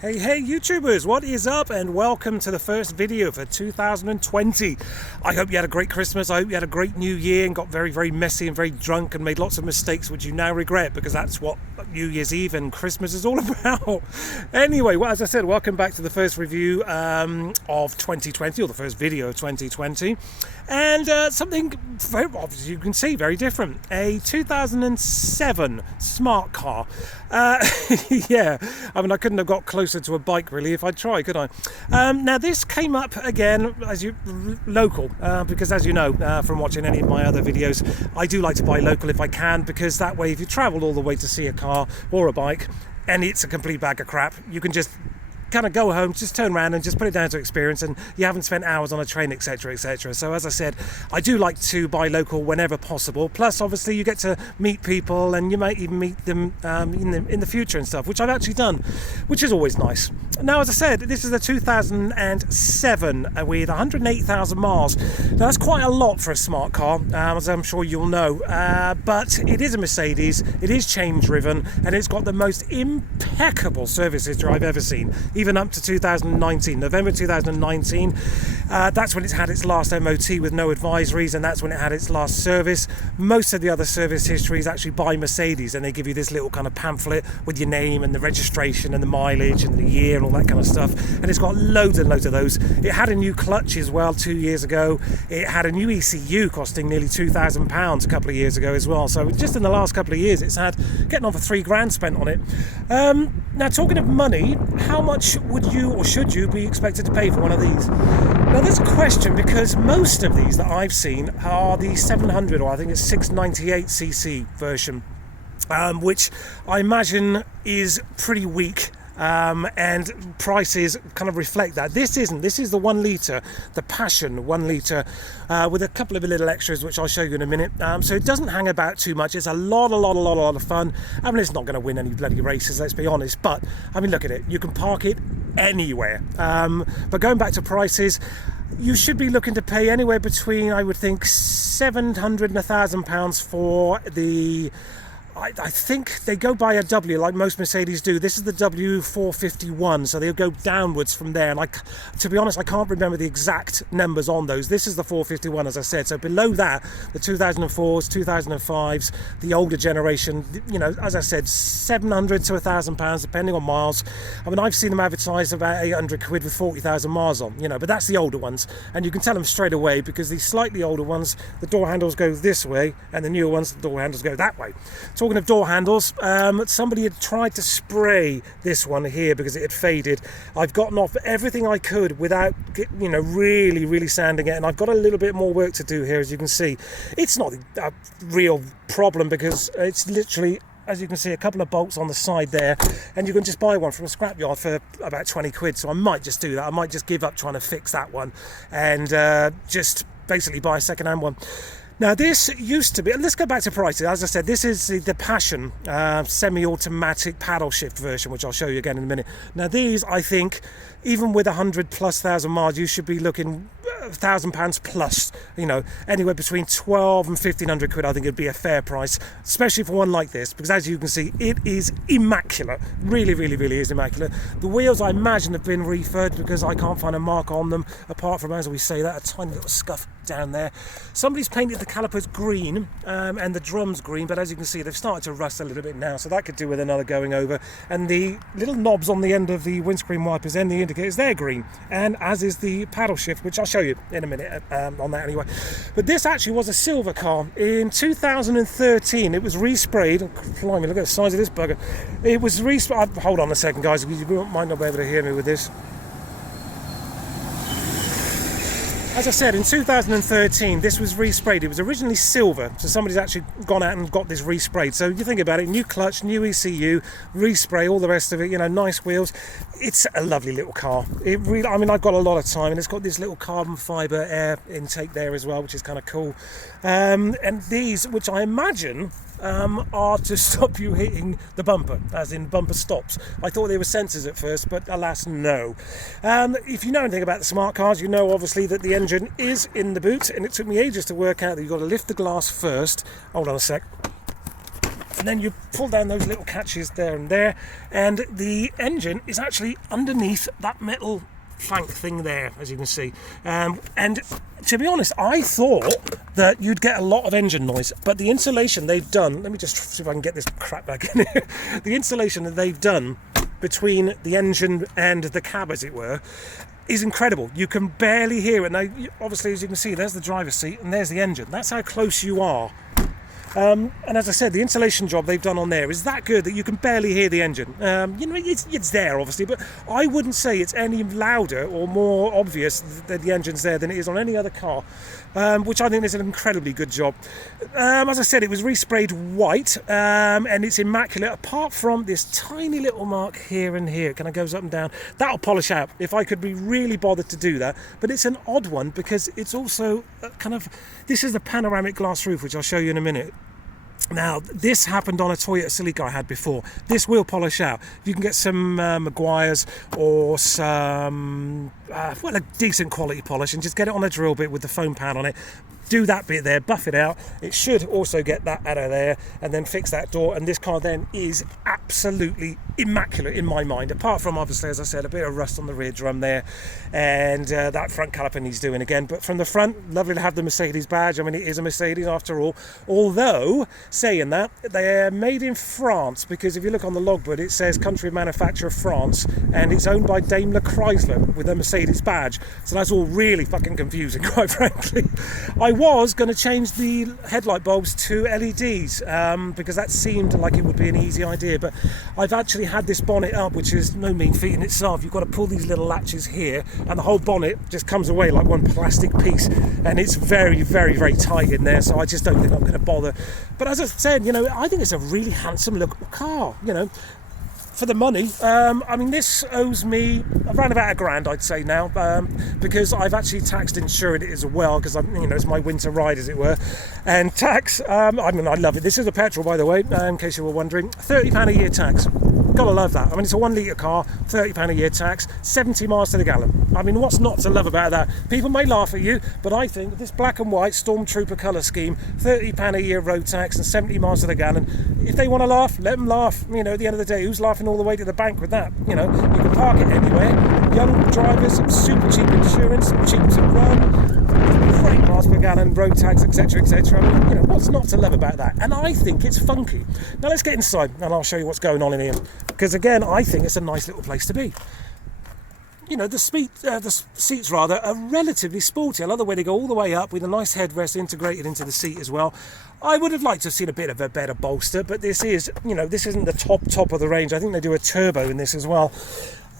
Hey YouTubers, what is up, and welcome to the first video for 2020. I hope you had a great Christmas. I hope you had a great New Year and got very messy and very drunk and made lots of mistakes which you now regret, because that's what New Year's Eve and Christmas is all about. Anyway, well, as I said, welcome back to the first review of 2020, or the first video of 2020, and something very obviously you can see very different. A 2007 smart car. Yeah, I mean, I couldn't have got closer to a bike really if I tried, could I? Now this came up again as local, because as you know from watching any of my other videos, I do like to buy local if I can, because that way if you travel all the way to see a car or a bike and it's a complete bag of crap, you can just kind of go home, just turn around and just put it down to experience, and you haven't spent hours on a train, etc. So as I said, I do like to buy local whenever possible. Plus obviously you get to meet people, and you might even meet them in the future and stuff, which I've actually done, which is always nice. Now, as I said, this is a 2007 with 108,000 miles. Now that's quite a lot for a smart car, as I'm sure you'll know, but it is a Mercedes, it is chain driven, and it's got the most impeccable service history I've ever seen, even up to 2019, November 2019. That's when it's had its last MOT with no advisories, and that's when it had its last service. Most of the other service history is actually by Mercedes, and they give you this little kind of pamphlet with your name and the registration and the mileage and the year and all that kind of stuff, and it's got loads and loads of those. It had a new clutch as well 2 years ago. It had a new ECU costing nearly £2,000 a couple of years ago as well. So just in the last couple of years, it's had getting on for £3,000 spent on it. Now, talking of money, how much would you or should you be expected to pay for one of these? Now there's a question, because most of these that I've seen are the 700, or I think it's 698cc version, which I imagine is pretty weak. And prices kind of reflect that. This isn't. This is the 1 litre, the Passion 1 litre, with a couple of little extras which I'll show you in a minute. So it doesn't hang about too much. It's a lot of fun. I mean, it's not going to win any bloody races, let's be honest, but I mean, look at it. You can park it anywhere. But going back to prices, you should be looking to pay anywhere between, I would think, £700 and £1,000 for the... I think they go by a W, like most Mercedes do. This is the W451, so they'll go downwards from there. And to be honest, I can't remember the exact numbers on those. This is the 451, as I said. So below that, the 2004s, 2005s, the older generation, you know, as I said, £700 to £1,000, depending on miles. I mean, I've seen them advertised about 800 quid with 40,000 miles on, you know, but that's the older ones. And you can tell them straight away, because these slightly older ones, the door handles go this way, and the newer ones, the door handles go that way. Talking of door handles, somebody had tried to spray this one here because it had faded. I've gotten off everything I could without, you know, really sanding it, and I've got a little bit more work to do here. As you can see, it's not a real problem, because it's literally, as you can see, a couple of bolts on the side there, and you can just buy one from a scrapyard for about 20 quid. So I might just do that. I might just give up trying to fix that one and just basically buy a second-hand one. Now this used to be, let's go back to prices. As I said, this is the Passion semi-automatic paddle shift version, which I'll show you again in a minute. Now these, I think, even with 100,000+ miles, you should be looking £1,000 plus, you know, anywhere between 12 and 1,500 quid. I think it'd be a fair price, especially for one like this, because as you can see, it is immaculate. Really is immaculate. The wheels, I imagine, have been refurbed, because I can't find a mark on them, apart from, as we say that, a tiny little scuff down there. Somebody's painted the calipers green and the drums green, but as you can see, they've started to rust a little bit now, so that could do with another going over. And the little knobs on the end of the windscreen wipers and the indicators, they're green, and as is the paddle shift, which I'll show you in a minute on that anyway. But this actually was a silver car. In 2013 it was resprayed. Blimey, look at the size of this bugger. It was resprayed. Hold on a second, guys, you might not be able to hear me with this. As I said, in 2013, this was resprayed. It was originally silver, so somebody's actually gone out and got this resprayed. So you think about it, new clutch, new ECU, respray, all the rest of it, you know, nice wheels. It's a lovely little car. It really, I mean, I've got a lot of time, and it's got this little carbon fibre air intake there as well, which is kind of cool. And these, which I imagine are to stop you hitting the bumper, as in bumper stops. I thought they were sensors at first, but alas, no. If you know anything about the smart cars, you know obviously that the engine is in the boot, and it took me ages to work out that you've got to lift the glass first. Hold on a sec. and then you pull down those little catches there and there, and the engine is actually underneath that metal plank thing there, as you can see. And to be honest, I thought that you'd get a lot of engine noise, but the insulation they've done, let me just see if I can get this crap back in here. The insulation that they've done between the engine and the cab, as it were, is incredible. You can barely hear it. Now, obviously, as you can see, there's the driver's seat and there's the engine. That's how close you are. And as I said, the insulation job they've done on there is that good that you can barely hear the engine. It's there, obviously, but I wouldn't say it's any louder or more obvious that the engine's there than it is on any other car, which I think is an incredibly good job. As I said, it was resprayed white, and it's immaculate, apart from this tiny little mark here and here. It kind of goes up and down. That'll polish out if I could be really bothered to do that. But it's an odd one because it's also this is the panoramic glass roof, which I'll show you in a minute. Now, this happened on a Toyota Celica I had before. This will polish out. If you can get some Maguires or some, a decent quality polish and just get it on a drill bit with the foam pad on it, do that bit there, buff it out. It should also get that out of there and then fix that door. And this car then is absolutely immaculate in my mind, apart from, obviously, as I said, a bit of rust on the rear drum there, and that front caliper needs doing again. But from the front, lovely to have the Mercedes badge. I mean, it is a Mercedes after all. Although, saying that, they're made in France, because if you look on the logbook, it says country of manufacture France, and it's owned by Daimler Chrysler with a Mercedes badge. So that's all really fucking confusing, quite frankly. I was going to change the headlight bulbs to LEDs because that seemed like it would be an easy idea, but I've actually had this bonnet up, which is no mean feat in itself. You've got to pull these little latches here and the whole bonnet just comes away like one plastic piece, and it's very, very, very tight in there, so I just don't think I'm going to bother. But as I said, I think it's a really handsome looking car, for the money. I mean, this owes me around about $1,000, I'd say now, because I've actually taxed and insured it as well, because it's my winter ride, as it were. And tax, I love it. This is a petrol, by the way, in case you were wondering. £30 a year tax. Gotta love that. I mean, it's a 1 litre car, £30 a year tax, 70 miles to the gallon. I mean, what's not to love about that? People may laugh at you, but I think this black and white Stormtrooper colour scheme, £30 a year road tax and 70 miles to the gallon, if they want to laugh, let them laugh. At the end of the day, who's laughing all the way to the bank with that? You can park it anywhere. Young drivers, super cheap insurance, cheap to run, great miles per gallon, road tax, etc, etc. I mean, what's not to love about that? And I think it's funky. Now let's get inside and I'll show you what's going on in here, because again, I think it's a nice little place to be. The seats are relatively sporty. I love the way they go all the way up with a nice headrest integrated into the seat as well. I would have liked to have seen a bit of a better bolster, but this is, this isn't the top of the range. I think they do a turbo in this as well.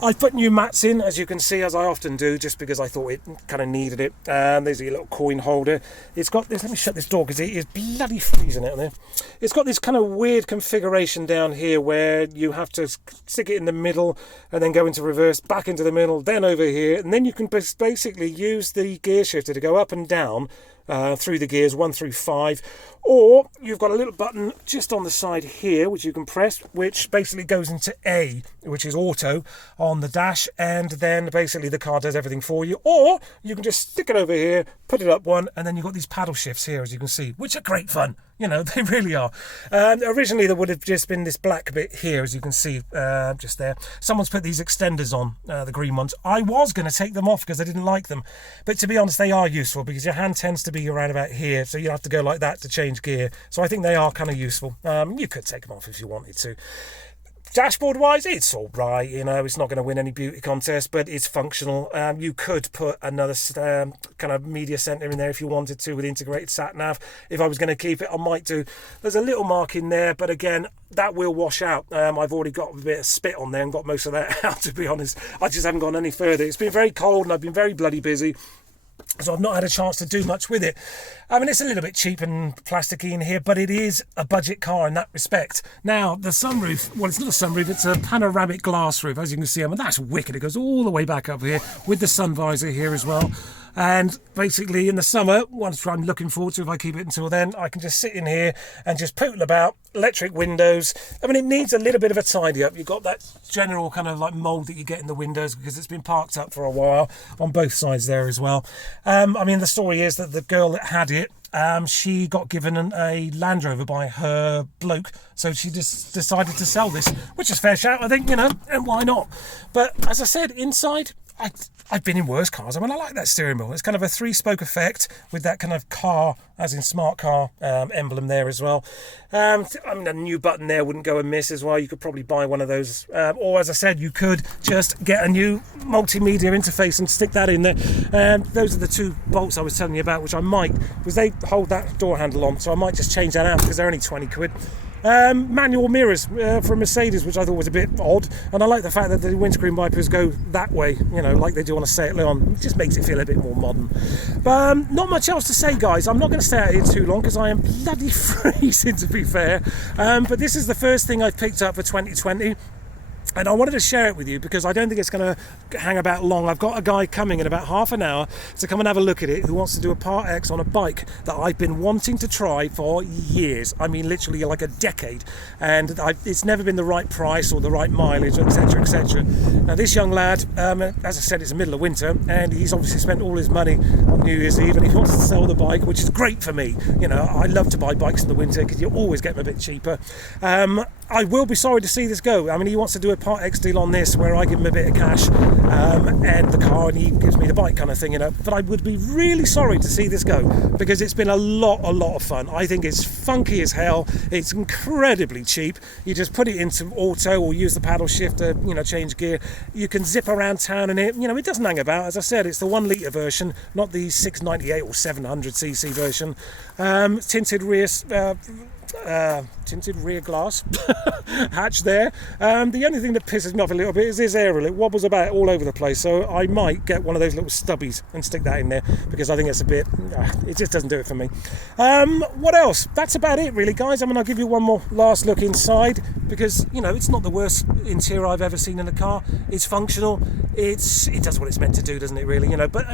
I put new mats in, as you can see, as I often do, just because I thought it kind of needed it. There's your little coin holder. It's got this, let me shut this door because it is bloody freezing out there. It's got this kind of weird configuration down here where you have to stick it in the middle and then go into reverse, back into the middle, then over here. And then you can basically use the gear shifter to go up and down through the gears 1 through 5, or you've got a little button just on the side here which you can press, which basically goes into A, which is auto on the dash, and then basically the car does everything for you. Or you can just stick it over here, put it up one, and then you've got these paddle shifts here, as you can see, which are great fun. They really are. Originally there would have just been this black bit here, as you can see, just there. Someone's put these extenders on, the green ones. I was going to take them off because I didn't like them, but to be honest, they are useful because your hand tends to be around about here, so you have to go like that to change gear. So I think they are kind of useful. You could take them off if you wanted to. Dashboard wise, it's all right, it's not going to win any beauty contest, but it's functional. You could put another kind of media center in there if you wanted to with integrated sat nav. If I was going to keep it, I might do. There's a little mark in there, but again, that will wash out. I've already got a bit of spit on there and got most of that out, to be honest. I just haven't gone any further. It's been very cold and I've been very bloody busy, so I've not had a chance to do much with it. I mean, it's a little bit cheap and plasticky in here, but it is a budget car in that respect. Now, the sunroof, well, it's not a sunroof, it's a panoramic glass roof, as you can see. I mean, that's wicked. It goes all the way back up here with the sun visor here as well. And basically in the summer, what I'm looking forward to, if I keep it until then, I can just sit in here and just poodle about. Electric windows. I mean, it needs a little bit of a tidy up. You've got that general kind of like mould that you get in the windows because it's been parked up for a while on both sides there as well. I mean, the story is that the girl that had it she got given a Land Rover by her bloke, so she just decided to sell this, which is fair shout, I think, and why not? But as I said, inside, I've been in worse cars. I mean, I like that steering wheel. It's kind of a 3-spoke effect with that kind of car, as in smart car, emblem there as well. I mean, a new button there wouldn't go amiss as well. You could probably buy one of those. Or, as I said, you could just get a new multimedia interface and stick that in there. Those are the 2 bolts I was telling you about, which I might, because they hold that door handle on, so I might just change that out because they're only 20 quid. Manual mirrors from Mercedes, which I thought was a bit odd, and I like the fact that the windscreen wipers go that way, like they do on a Seat Leon. It just makes it feel a bit more modern. But not much else to say, guys. I'm not going to stay out here too long because I am bloody freezing, to be fair. But this is the first thing I've picked up for 2020. And I wanted to share it with you because I don't think it's going to hang about long. I've got a guy coming in about half an hour to come and have a look at it who wants to do a Part X on a bike that I've been wanting to try for years. I mean, literally like a decade. And it's never been the right price or the right mileage, etc., etc. Now, this young lad, as I said, it's the middle of winter, and he's obviously spent all his money on New Year's Eve, and he wants to sell the bike, which is great for me. I love to buy bikes in the winter because you always get them a bit cheaper. I will be sorry to see this go. I mean, he wants to do a Part X deal on this where I give him a bit of cash and the car, and he gives me the bike kind of thing, But I would be really sorry to see this go because it's been a lot of fun. I think it's funky as hell. It's incredibly cheap. You just put it into auto or use the paddle shift to, change gear. You can zip around town in it. It doesn't hang about. As I said, it's the 1 litre version, not the 698 or 700cc version. Tinted rear glass hatch there. The only thing that pisses me off a little bit is this aerial. It wobbles about all over the place, so I might get one of those little stubbies and stick that in there because I think it's a bit it just doesn't do it for me. What else? That's about it really, guys. I mean, I'll give you one more last look inside because it's not the worst interior I've ever seen in a car. It's functional. It does what it's meant to do, doesn't it, really? But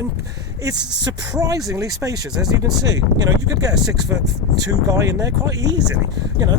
it's surprisingly spacious, as you can see. You could get a 6'2" guy in there quite easily.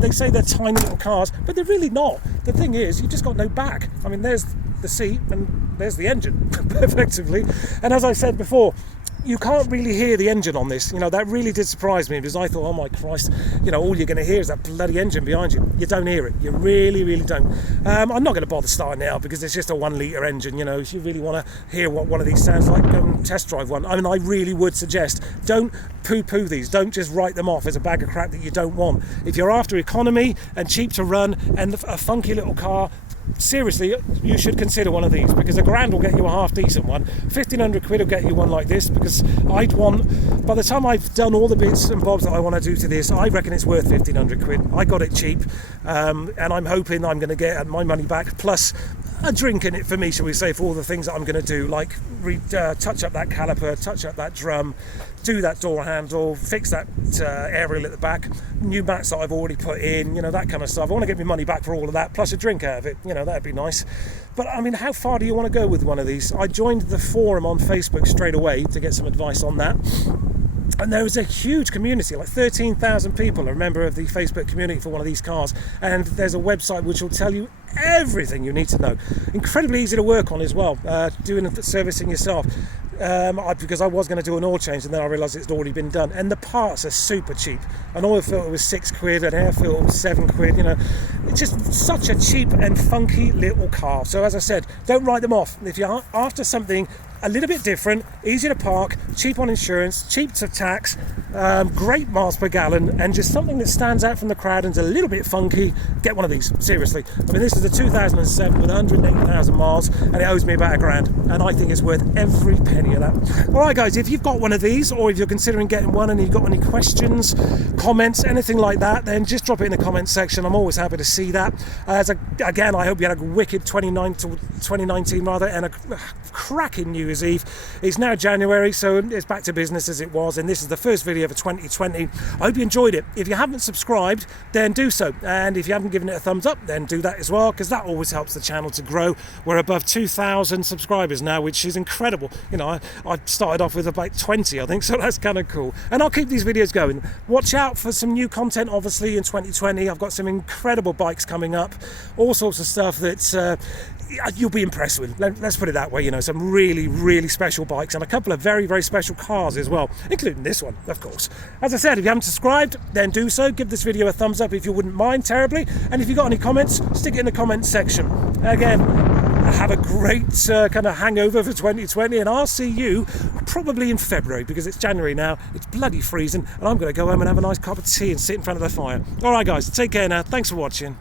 They say they're tiny little cars, but they're really not. The thing is, you've just got no back. I mean, there's the seat and there's the engine, effectively. And as I said before, you can't really hear the engine on this. That really did surprise me because I thought, oh my Christ, all you're going to hear is that bloody engine behind you. You don't hear it. You really, really don't. I'm not going to bother starting now because it's just a 1 litre engine. If you really want to hear what one of these sounds like, go and test drive one. I mean, I really would suggest, don't poo-poo these. Don't just write them off as a bag of crap that you don't want. If you're after economy and cheap to run and a funky little car, seriously, you should consider one of these because £1,000 will get you a half decent one. 1,500 quid will get you one like this because by the time I've done all the bits and bobs that I want to do to this, I reckon it's worth 1,500 quid. I got it cheap, and I'm hoping I'm going to get my money back plus a drink in it for me, shall we say, for all the things that I'm going to do, like touch up that caliper, touch up that drum, do that door handle, fix that aerial at the back, new mats that I've already put in, that kind of stuff. I want to get my money back for all of that, plus a drink out of it, that'd be nice. But I mean, how far do you want to go with one of these? I joined the forum on Facebook straight away to get some advice on that. And there was a huge community, like 13,000 people are a member of the Facebook community for one of these cars. And there's a website which will tell you everything you need to know. Incredibly easy to work on as well, doing the servicing yourself. Because I was going to do an oil change and then I realised it's already been done. And the parts are super cheap. An oil filter was 6 quid, an air filter was 7 quid, It's just such a cheap and funky little car. So as I said, don't write them off. If you're after something a little bit different, easy to park, cheap on insurance, cheap to tax, great miles per gallon, and just something that stands out from the crowd and is a little bit funky, get one of these, seriously. I mean, this is a 2007 with 180,000 miles, and it owes me about £1,000, and I think it's worth every penny of that. All right, guys, if you've got one of these, or if you're considering getting one and you've got any questions, comments, anything like that, then just drop it in the comments section. I'm always happy to see that. Again, I hope you had a wicked 2019 and a cracking New Year's Eve. It's now January, so it's back to business as it was, and this is the first video for 2020. I hope you enjoyed it. If you haven't subscribed, then do so, and if you haven't given it a thumbs up, then do that as well, because that always helps the channel to grow. We're above 2,000 subscribers now, which is incredible. I started off with about 20, I think, so that's kind of cool, and I'll keep these videos going. Watch out for some new content, obviously, in 2020. I've got some incredible bikes coming up, all sorts of stuff that you'll be impressed with. Let's put it that way. You know, some really, really special bikes and a couple of very, very special cars as well, including this one, of course. As I said, if you haven't subscribed, then do so. Give this video a thumbs up if you wouldn't mind terribly. And if you've got any comments, stick it in the comments section. Again, have a great kind of hangover for 2020, and I'll see you probably in February, because it's January now, it's bloody freezing, and I'm going to go home and have a nice cup of tea and sit in front of the fire. All right, guys, take care now. Thanks for watching.